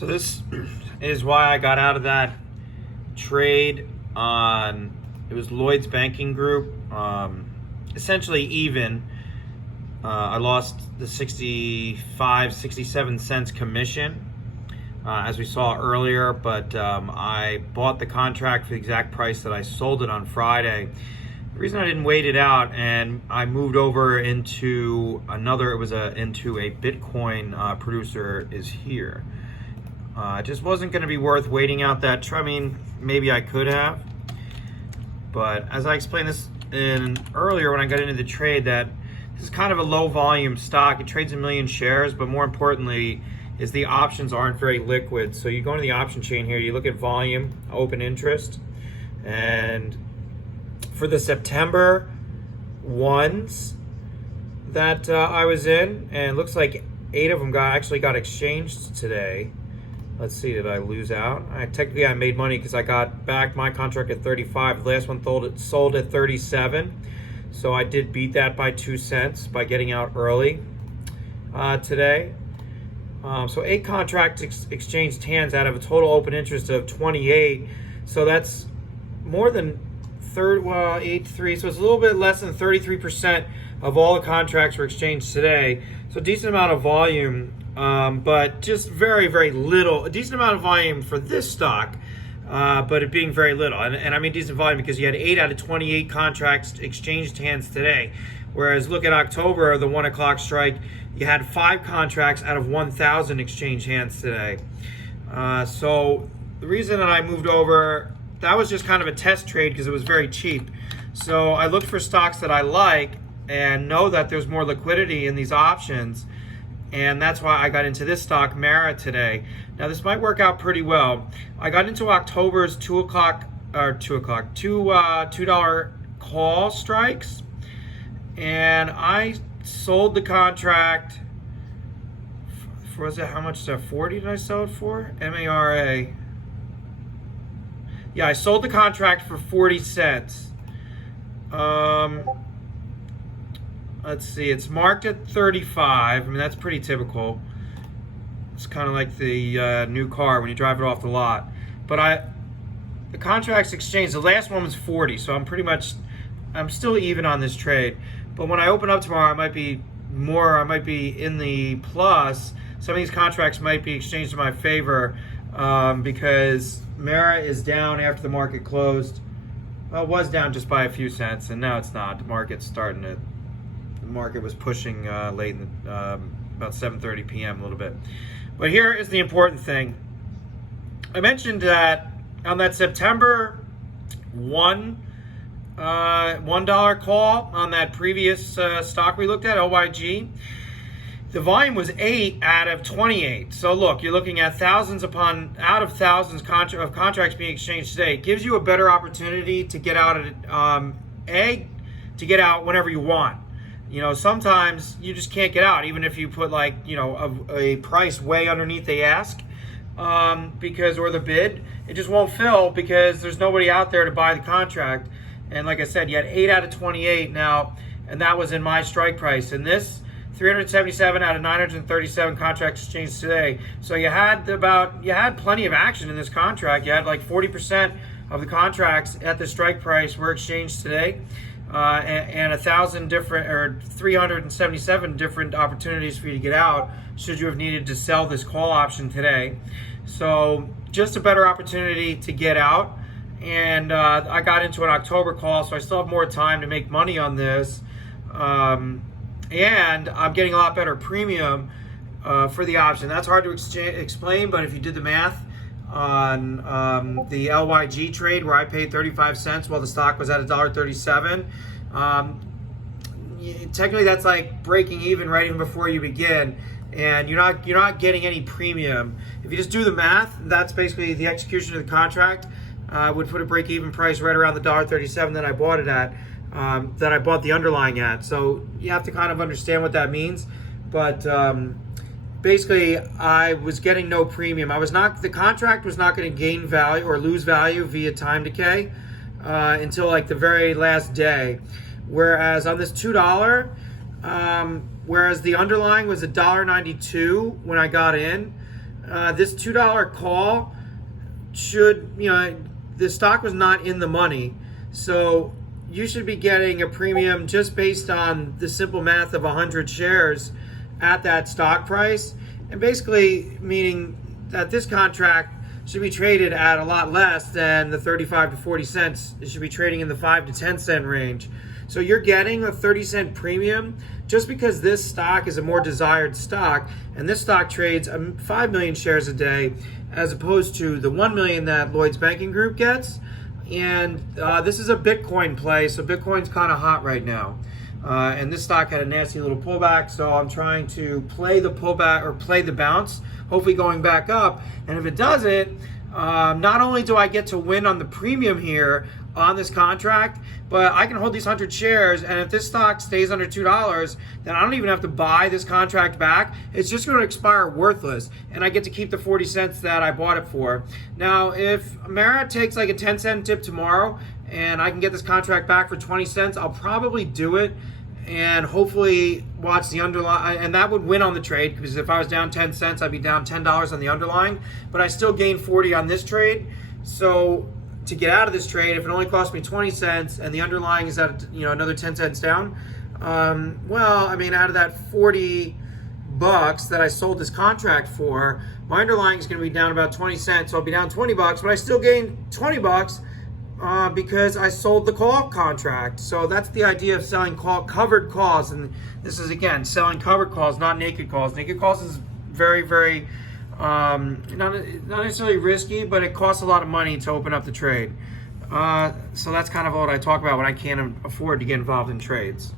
So this is why I got out of that trade on, it was Lloyd's Banking Group, essentially even. I lost the 67 cents commission, as we saw earlier, but I bought the contract for the exact price that I sold it on Friday. The reason I didn't wait it out and I moved over into into a Bitcoin producer is here. It just wasn't going to be worth waiting out that trade. I mean, maybe I could have, but as I explained this earlier when I got into the trade, that this is kind of a low volume stock. It trades a million shares, but more importantly is the options aren't very liquid. So you go into the option chain here, you look at volume, open interest, and for the September ones that I was in, and it looks like 8 of them actually got exchanged today. Let's see, did I lose out? Technically I made money because I got back my contract at 35. The last one sold at 37. So I did beat that by 2 cents by getting out early today. So 8 contracts exchanged hands out of a total open interest of 28. So that's more than 8.3. So it's a little bit less than 33% of all the contracts were exchanged today. So a decent amount of volume, but just very, very little. A decent amount of volume for this stock. But it being very little. And I mean decent volume because you had 8 out of 28 contracts exchanged hands today. Whereas look at October, the 1 o'clock strike, you had 5 contracts out of 1,000 exchanged hands today. So the reason that I moved over, that was just kind of a test trade because it was very cheap. So I looked for stocks that I like and know that there's more liquidity in these options. And that's why I got into this stock, Mara, today. Now this might work out pretty well. I got into October's $2 call strikes, and I sold the contract for, how much is that, 40 did I sell it for? MARA. Yeah, I sold the contract for 40 cents. Let's see, it's marked at 35. I mean, that's pretty typical. It's kind of like the new car when you drive it off the lot. But the contracts exchanged, the last one was 40, so I'm still even on this trade. But when I open up tomorrow, I might be in the plus. Some of these contracts might be exchanged in my favor because Mara is down after the market closed. Well, it was down just by a few cents, and now it's not. The market's the market was pushing late in about 7:30 p.m. a little bit. But here is the important thing. I mentioned that on that September $1 call on that previous stock we looked at, LYG, the volume was 8 out of 28. So look, you're looking at thousands out of thousands of contracts being exchanged today. It gives you a better opportunity to get out to get out whenever you want. You know, sometimes you just can't get out, even if you put a price way underneath the ask, or the bid, it just won't fill because there's nobody out there to buy the contract. And like I said, you had 8 out of 28 now, and that was in my strike price. And this 377 out of 937 contracts exchanged today. So you had plenty of action in this contract. You had like 40% of the contracts at the strike price were exchanged today. And 377 different opportunities for you to get out should you have needed to sell this call option today. So just a better opportunity to get out. And I got into an October call, so I still have more time to make money on this. And I'm getting a lot better premium for the option. That's hard to explain, but if you did the math on the LYG trade where I paid 35 cents while the stock was at $1.37, technically that's like breaking even right even before you begin, and you're not getting any premium. If you just do the math, that's basically the execution of the contract. Would put a break-even price right around the $1.37 that I bought it at, that I bought the underlying at. So you have to kind of understand what that means, but basically, I was getting no premium. The contract was not going to gain value or lose value via time decay until like the very last day. Whereas on this $2, whereas the underlying was $1.92 when I got in, this $2 call should, the stock was not in the money. So you should be getting a premium just based on the simple math of 100 shares at that stock price. And basically meaning that this contract should be traded at a lot less than the 35 to 40 cents. It should be trading in the 5 to 10 cent range. So you're getting a 30-cent premium just because this stock is a more desired stock, and this stock trades 5 million shares a day as opposed to the 1 million that Lloyd's Banking Group gets. And this is a Bitcoin play, so Bitcoin's kind of hot right now. And this stock had a nasty little pullback, so I'm trying to play the pullback or play the bounce, hopefully going back up. And if it doesn't, not only do I get to win on the premium here on this contract, but I can hold these 100 shares, and if this stock stays under $2, then I don't even have to buy this contract back. It's just going to expire worthless, and I get to keep the 40 cents that I bought it for. Now, if Merit takes like a 10-cent dip tomorrow, and I can get this contract back for 20 cents, I'll probably do it and hopefully watch the underlying, and that would win on the trade, because if I was down 10 cents, I'd be down $10 on the underlying, but I still gained 40 on this trade. So to get out of this trade, if it only cost me 20 cents and the underlying is at another 10 cents down, well, I mean, out of that 40 bucks that I sold this contract for, my underlying is going to be down about 20 cents, so I'll be down 20 bucks, but I still gained 20 bucks because I sold the call contract. So that's the idea of selling covered calls, and this is, again, selling covered calls, not naked calls. Naked calls is very, very not necessarily risky, but it costs a lot of money to open up the trade. So that's kind of what I talk about when I can't afford to get involved in trades.